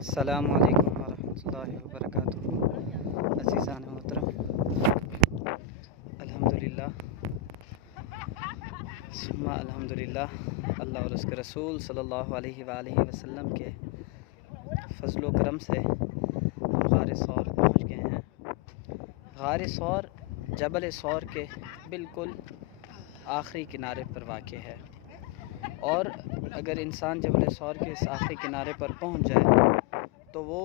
अस्सलामु अलैकुम वरहमतुल्लाहि वबरकातुहू। अज़ीज़ान मोहतरम, अल्हम्दुलिल्लाह सुम्मा अल्हम्दुलिल्लाह, अल्लाह और उसके रसूल सल्लल्लाहु अलैहि वसल्लम के फजल करम से हम गार सौर पहुँच गए हैं। गार सौर जबल सौर के बिल्कुल आखिरी किनारे पर वाक़ है, और अगर इंसान जबल सौर के इस आखिरी किनारे पर पहुंच जाए तो वो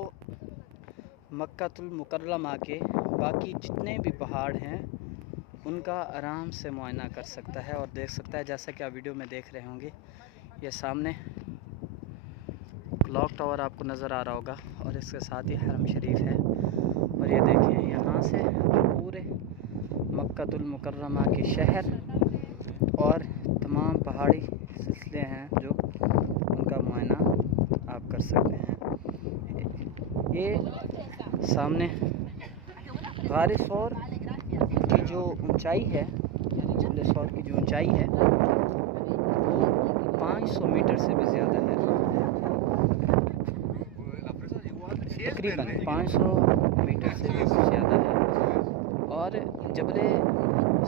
मक्कातुल मुकर्रमा के बाकी जितने भी पहाड़ हैं उनका आराम से मुआयना कर सकता है और देख सकता है। जैसा कि आप वीडियो में देख रहे होंगे, ये सामने क्लॉक टावर आपको नज़र आ रहा होगा और इसके साथ ही हरम शरीफ है। और ये देखें, यहाँ से पूरे मक्कातुल मुकर्रमा के शहर और तमाम पहाड़ी सिलसिले हैं जो उनका मुआयना आप कर सकते हैं। ये सामने गार सौर की जो ऊंचाई है, यानी जबल सौर की जो ऊंचाई है वो 500 मीटर से भी ज़्यादा है। तकरीबन 500 मीटर से भी ज़्यादा है। और जबल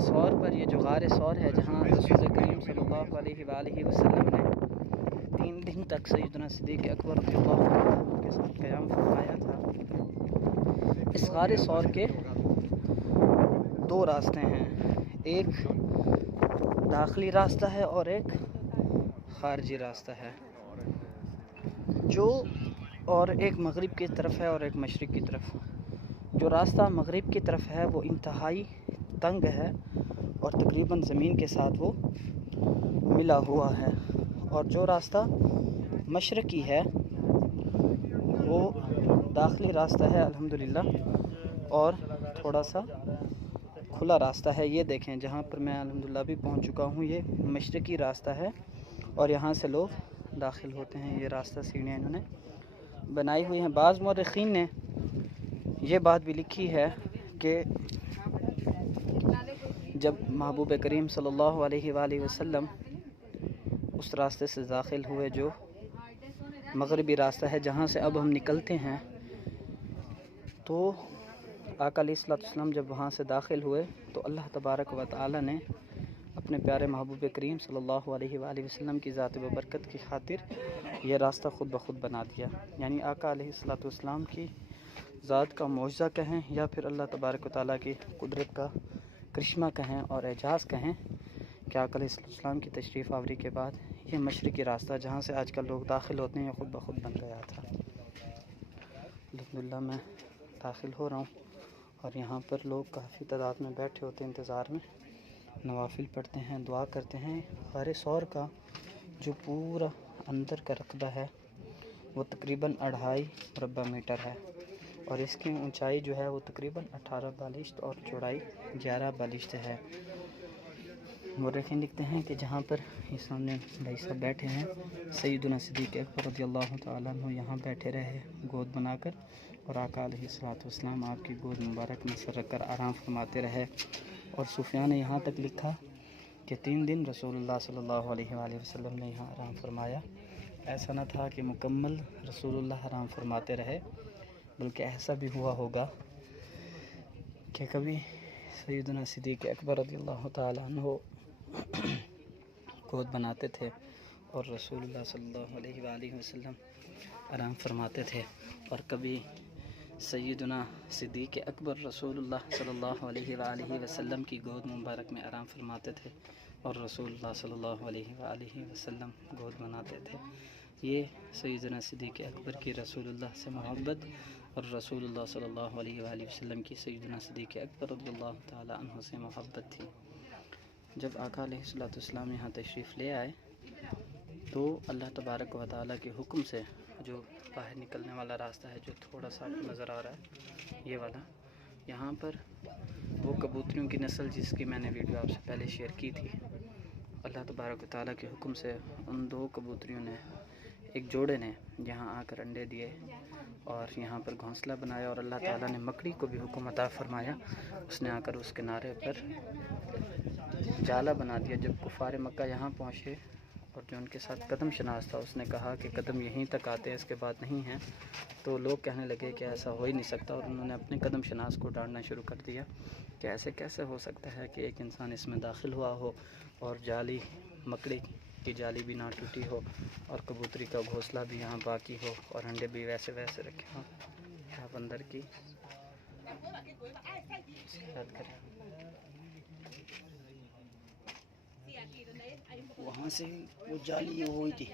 सौर पर ये जो गार सौर है, जहाँ रसूल करीम सल्लल्लाहु अलैहि वसल्लम ने 3 दिन तक सैयदना सिद्दीक़ अकबर के साथ क़याम फरमाया था। इस गार सौर के 2 रास्ते हैं, एक दाखिली रास्ता है और एक खारजी रास्ता है, और एक मगरिब की तरफ है और एक मशरिक़ की तरफ। जो रास्ता मगरिब की तरफ है वो इंतहाई तंग है और तकरीबन ज़मीन के साथ वो मिला हुआ है, और जो रास्ता मशरिक़ी है वो दाखिली रास्ता है अल्हम्दुलिल्लाह, और थोड़ा सा खुला रास्ता है। ये देखें, जहाँ पर मैं अल्हम्दुलिल्लाह भी पहुँच चुका हूँ, ये मशरिक़ी रास्ता है और यहाँ से लोग दाखिल होते हैं। ये रास्ता सीढ़ियाँ इन्होंने बनाई हुई हैं। बाज़ मौरख़ीन ने ये बात भी लिखी है कि जब महबूब करीम सल्लल्लाहु अलैहि वसल्लम उस रास्ते से दाखिल हुए जो मगरिबी रास्ता है, जहाँ से अब हम निकलते हैं, तो आका अलैहिस्सलाम जब वहाँ से दाखिल हुए तो अल्लाह तबारक व तआला ने अपने प्यारे महबूब करीम सल्लल्लाहु अलैहि वसल्लम की ज़ात व बरकत की खातिर ये रास्ता ख़ुद ब खुद बना दिया। यानी आका अलैहिस्सलाम की ज़ात का मौजज़ा कहें या फिर अल्लाह तबारक व तआला की कुदरत का करिश्मा कहें और एजाज़ कहें कि आका अलैहिस्सलाम की तशरीफ़ आवरी के बाद ये मशरिक़ी रास्ता, जहाँ से आजकल लोग दाखिल होते हैं, ख़ुद ब खुद बन गया था। अल्हम्दुलिल्लाह मैं दाखिल हो रहा हूँ और यहाँ पर लोग काफ़ी तादाद में बैठे होते हैं, इंतज़ार में नवाफिल पढ़ते हैं, दुआ करते हैं। गार सौर का जो पूरा अंदर का रकबा है वो तकरीबन 2.5 मुरब्बा मीटर है, और इसकी ऊंचाई जो है वो तकरीबन 18 बालिश्त और चौड़ाई 11 बालिश्त है। मौरख़ीन लिखते हैं कि जहाँ पर ये सामने भाई साहब बैठे हैं, सैयदना सिद्दीक़ अकबर रज़ियल्लाहु तआला अन्हु यहाँ बैठे रहे गोद बनाकर, और आका अलैहिस्सलाम आपकी गोद मुबारक में सर रख कर आराम फरमाते रहे। और सूफिया ने यहाँ तक लिखा कि 3 दिन रसूलुल्लाह सल्लल्लाहु अलैहि वसल्लम ने यहाँ आराम फरमाया। ऐसा न था कि मुकम्मल रसूलुल्लाह आराम फरमाते रहे, बल्कि ऐसा भी हुआ होगा कि कभी सैयदना सिद्दीक़ अकबर रज़ियल्लाहु तआला अन्हु गोद बनाते थे और रसूलुल्लाह सल्लल्लाहु अलैहि वसल्लम आराम फरमाते थे, और कभी सैयदना सिद्दीक़ अकबर रसूलुल्लाह सल्लल्लाहु अलैहि वसल्लम की गोद मुबारक में आराम फरमाते थे और रसूलुल्लाह सल्लल्लाहु अलैहि वसल्लम गोद बनाते थे। ये सैयदना सिद्दीक़ अकबर की रसूलुल्लाह से मोहब्बत और रसूलुल्लाह सल्लल्लाहु अलैहि वसल्लम की सैयदना सिद्दीक़ अकबर रज़ियल्लाहु तआला अन्हु से मोहब्बत थी। जब आका अलैहिस्सलाम यहाँ तशरीफ़ ले आए तो अल्लाह तबारक व तआला के हुक्म से जो बाहर निकलने वाला रास्ता है, जो थोड़ा सा नज़र आ रहा है, ये वाला, यहाँ पर वो कबूतरियों की नस्ल जिसकी मैंने वीडियो आपसे पहले शेयर की थी, अल्लाह तबारक व तआला के हुक्म से उन 2 कबूतरियों ने, एक जोड़े ने यहाँ आकर अंडे दिए और यहाँ पर घोंसला बनाया, और अल्लाह ताला ने मकड़ी को भी हुक्म अता फरमाया, उसने आकर उस किनारे पर जाला बना दिया। जब कुफ़ार मक्का यहाँ पहुँचे और जो उनके साथ कदम शनास था उसने कहा कि कदम यहीं तक आते हैं, इसके बाद नहीं हैं। तो लोग कहने लगे कि ऐसा हो ही नहीं सकता, और उन्होंने अपने कदम शनास को डांटना शुरू कर दिया कि ऐसे कैसे हो सकता है कि एक इंसान इसमें दाखिल हुआ हो और जाली मकड़ी की जाली भी ना टूटी हो और कबूतरी का घोंसला भी यहाँ बाकी हो और अंडे भी वैसे वैसे रखे हों। आप अंदर की शिकायत करें। वहाँ से वो जाली वो हुई थी।